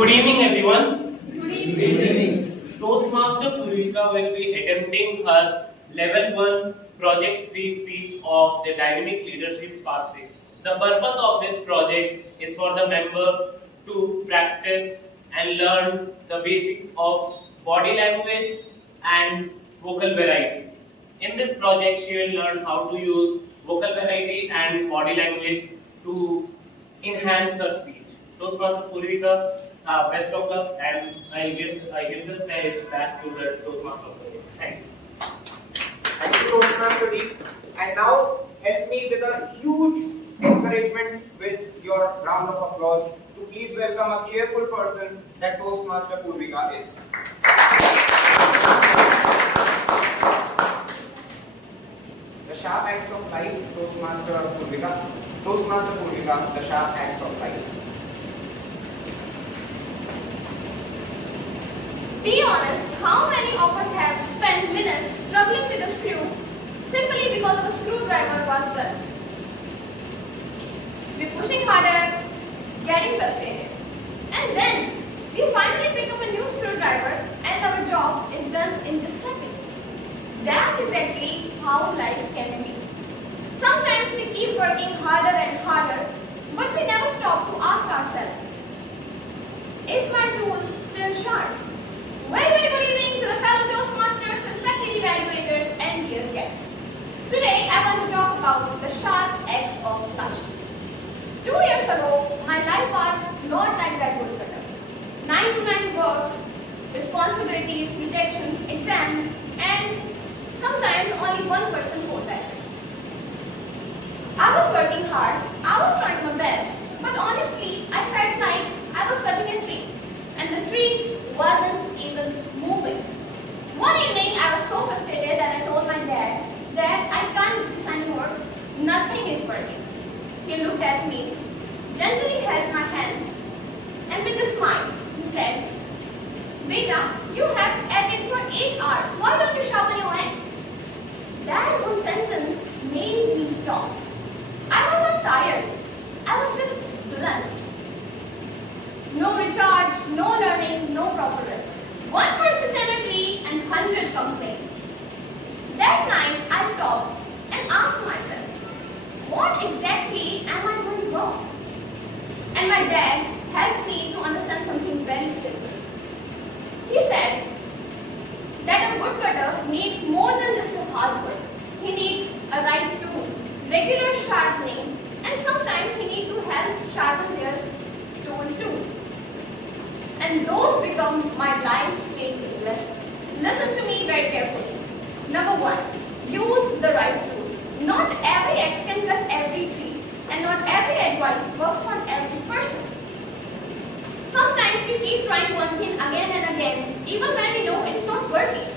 Good evening, everyone. Good evening. Toastmaster Poorvika will be attempting her level 1 project free speech of the dynamic leadership pathway. The purpose of this project is for the member to practice and learn the basics of body language and vocal variety. In this project, she will learn how to use vocal variety and body language to enhance her speech. Toastmaster Poorvika, best of luck, and I give the stage back to the Toastmaster Poorvika. Thank you. Thank you, Toastmaster Deep. And now help me with a huge encouragement with your round of applause to please welcome a cheerful person that Toastmaster Poorvika is. The sharp acts of life, Toastmaster Poorvika. Toastmaster Poorvika, the sharp acts of life. Be honest, how many of us have spent minutes struggling with a screw simply because of a screwdriver was blunt? We're pushing harder, getting frustrated. And then we finally pick up a new screwdriver and our job is done in just seconds. That's exactly how life can be. Sometimes we keep working harder and harder, but we never stop to ask ourselves, is my tool still sharp? Very good evening to the fellow Toastmasters, respected evaluators, and dear guests. Today I want to talk about the sharp edge of life. 2 years ago, my life was not like that woodcutter. 9 to 9 works, responsibilities, rejections, exams, and sometimes only one person phone that. I was working hard, I was trying my best, but honestly, I felt like I was cutting a tree, and the tree wasn't even moving. One evening, I was so frustrated that I told my dad that I can't do this anymore. Nothing is working. He looked at me, gently held my hands, and with a smile, he said, "Beta, you have edited for 8 hours. Why don't you sharpen your edge?" That one sentence made me stop. I was not tired. I was just blunt. No recharge, no learning, no proper rest. 1% energy and 100 complaints. That night I stopped and asked myself, what exactly am I doing wrong? And my dad helped me to understand something very simple. He said that a woodcutter needs more than just a hard work. He needs a right tool, regular sharpening, and sometimes he needs to help sharpen their tool too. And those become my life-changing lessons. Listen to me very carefully. Number 1, use the right tool. Not every axe can cut every tree, and not every advice works for every person. Sometimes we keep trying one thing again and again, even when we know it's not working.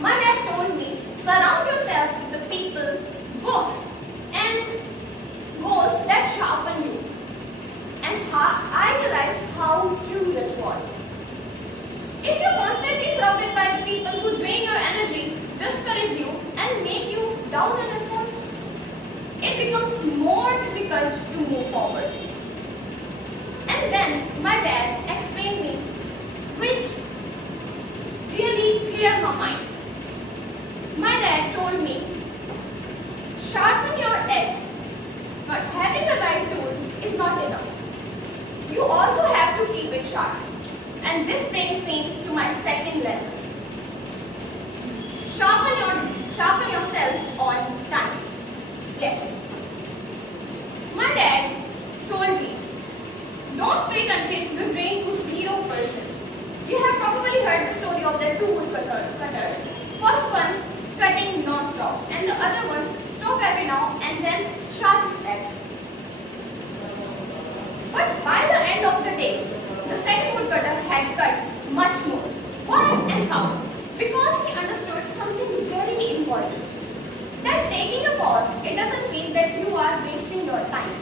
My dad told me, surround yourself with the people, books, and goals that sharpen you. And I realized how true that was. If you're constantly surrounded by the people who drain your energy, discourage you, and make you doubt on yourself, it becomes more difficult to move forward. And then my dad explained me, which really cleared my mind. My dad told me, sharpen your edge, but having the right tool is not enough. You also have to keep it sharp. And this brings me to my second lesson. Sharpen yourself on time. Yes. My dad told me, don't wait until you drain to 0%. You have probably heard the story of the 2 woodcutters. First one cutting non-stop, and the other ones stop every now and then sharp his edge. But by the end of the day, the second woodcutter had cut much more. Why and how? Because he understood something very important. That taking a pause, it doesn't mean that you are wasting your time.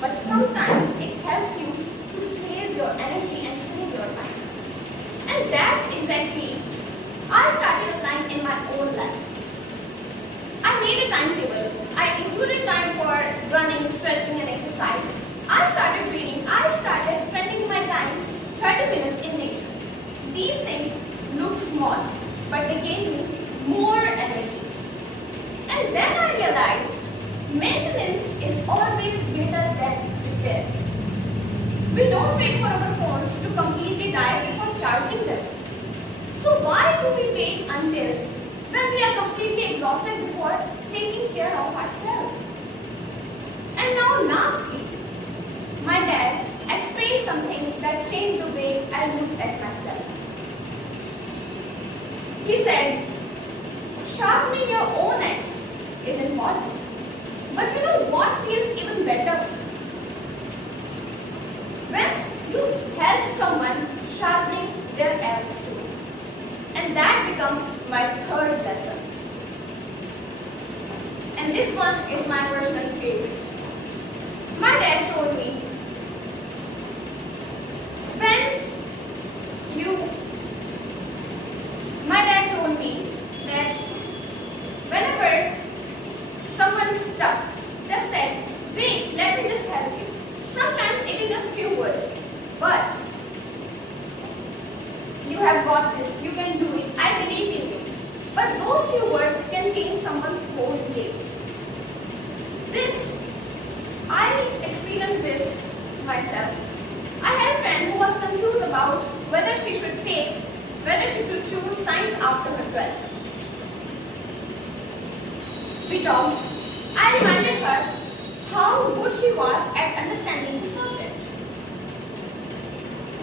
But sometimes it helps you to save your energy and save your time. And that's exactly I started applying in my own life. I made a timetable. I included time for running, stretching, and exercise. I started reading. I started spending my time 30 minutes small, but they gave me more energy. And then I realized maintenance is always better than repair. We don't wait for our phones to completely die before charging them. So why do we wait until when we are completely exhausted before taking care of ourselves? And now lastly, my dad explained something that changed the way I looked at myself. He said, sharpening your own axe is important. But you know what feels even better? When you help someone sharpening their axe too. And that becomes my third lesson. And this one is my personal favorite. My dad told me, when you, my dad told me that whenever someone is stuck, just said, wait, let me just help you. Sometimes it is just few words, but you have got this, you can do it, I believe in you. But those few words can change someone's whole day. I experienced this myself. I had a friend who was confused about whether she should choose science after her 12th. We talked. I reminded her how good she was at understanding the subject.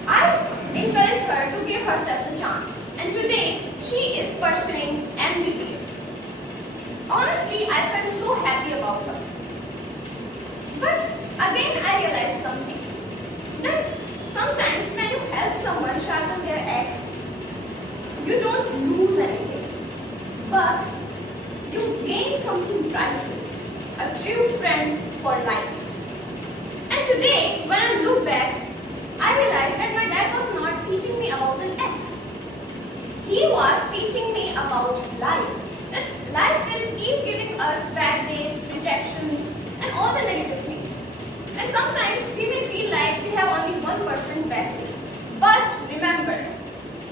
I encouraged her to give herself a chance, and today she is pursuing MBBS. Honestly, I felt so happy about her. But again, I realized something. That sometimes when you help someone sharpen their axe, you don't lose anything, but you gain something priceless, a true friend for life. And today, when I look back, I realized that my dad was not teaching me about an axe. He was teaching me about life. That life will keep giving us bad days, rejections, and all the negative things. And sometimes we may feel like we have only 1% battery. But remember,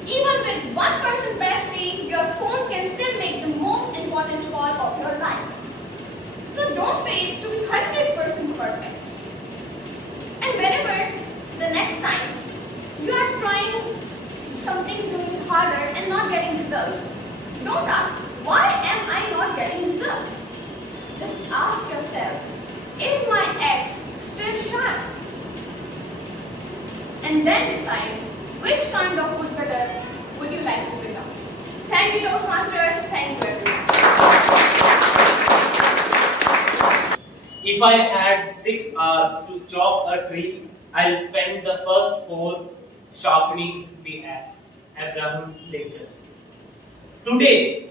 even with 1% battery, your phone can still make the most important call of your life. So don't wait to be 100% perfect. And whenever the next time you are trying something doing harder and not getting results, don't ask, why am I not getting results? Just ask yourself, is my axe still sharp? And then decide which kind of woodcutter would you like to become. Thank you, Toastmasters. Thank you, everyone. If I had 6 hours to chop a tree, I'll spend the first 4 sharpening the axe. Abraham Lincoln. Today,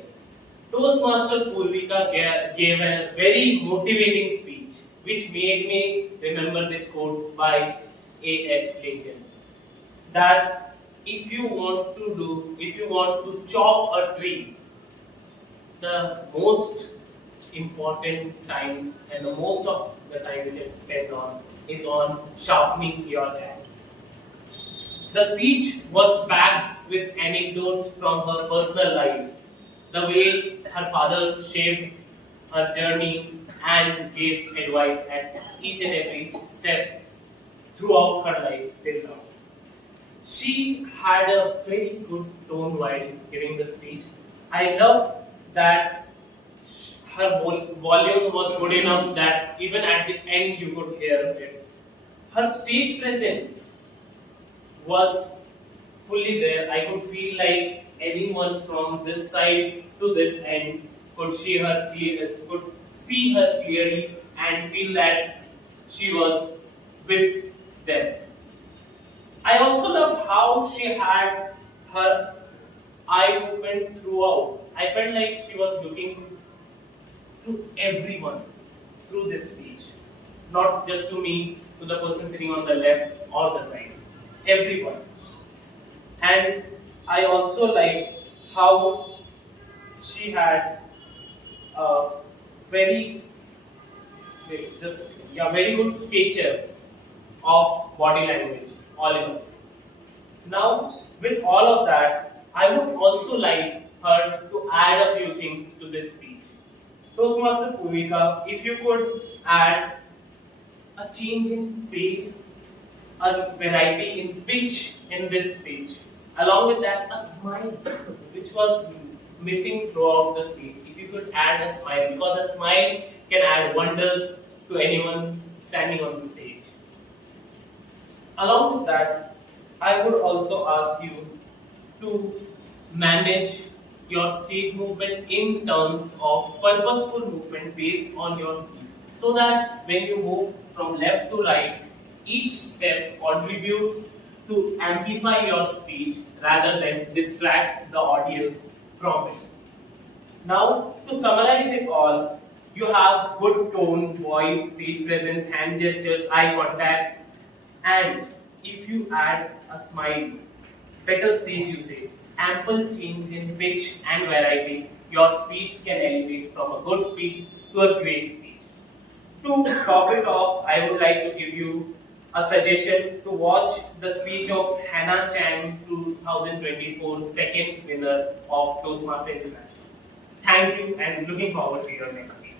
Toastmaster Poorvika gave a very motivating speech, which made me remember this quote by A.H. Lincoln. That if you want to chop a tree, the most important time and the most of the time you can spend on is on sharpening your axe. The speech was packed with anecdotes from her personal life, the way her father shaped her journey and gave advice at each and every step throughout her life till now. She had a very good tone while giving the speech. I love that her volume was good enough that even at the end you could hear it. Her stage presence was fully there. I could feel like anyone from this side to this end could could see her clearly and feel that she was with them. I also loved how she had her eye movement throughout. I felt like she was looking to everyone through this speech, not just to me, to the person sitting on the left or the right, everyone. And I also liked how she had a very, wait, just a second, yeah, very good stature of body language, all in all. Now, with all of that, I would also like her to add a few things to this speech. Toastmaster Poorvika, if you could add a change in pace, a variety in pitch in this speech, along with that, a smile, which was missing throughout the speech. If you could add a smile, because a smile can add wonders to anyone standing on the stage. Along with that, I would also ask you to manage your stage movement in terms of purposeful movement based on your speech. So that when you move from left to right, each step contributes to amplify your speech rather than distract the audience from it. Now, to summarize it all, you have good tone, voice, stage presence, hand gestures, eye contact, and if you add a smile, better stage usage, ample change in pitch and variety, your speech can elevate from a good speech to a great speech. To top it off, I would like to give you a suggestion to watch the speech of Hannah Chang, 2024 second winner of Toastmaster Internationals. Thank you and looking forward to your next speech.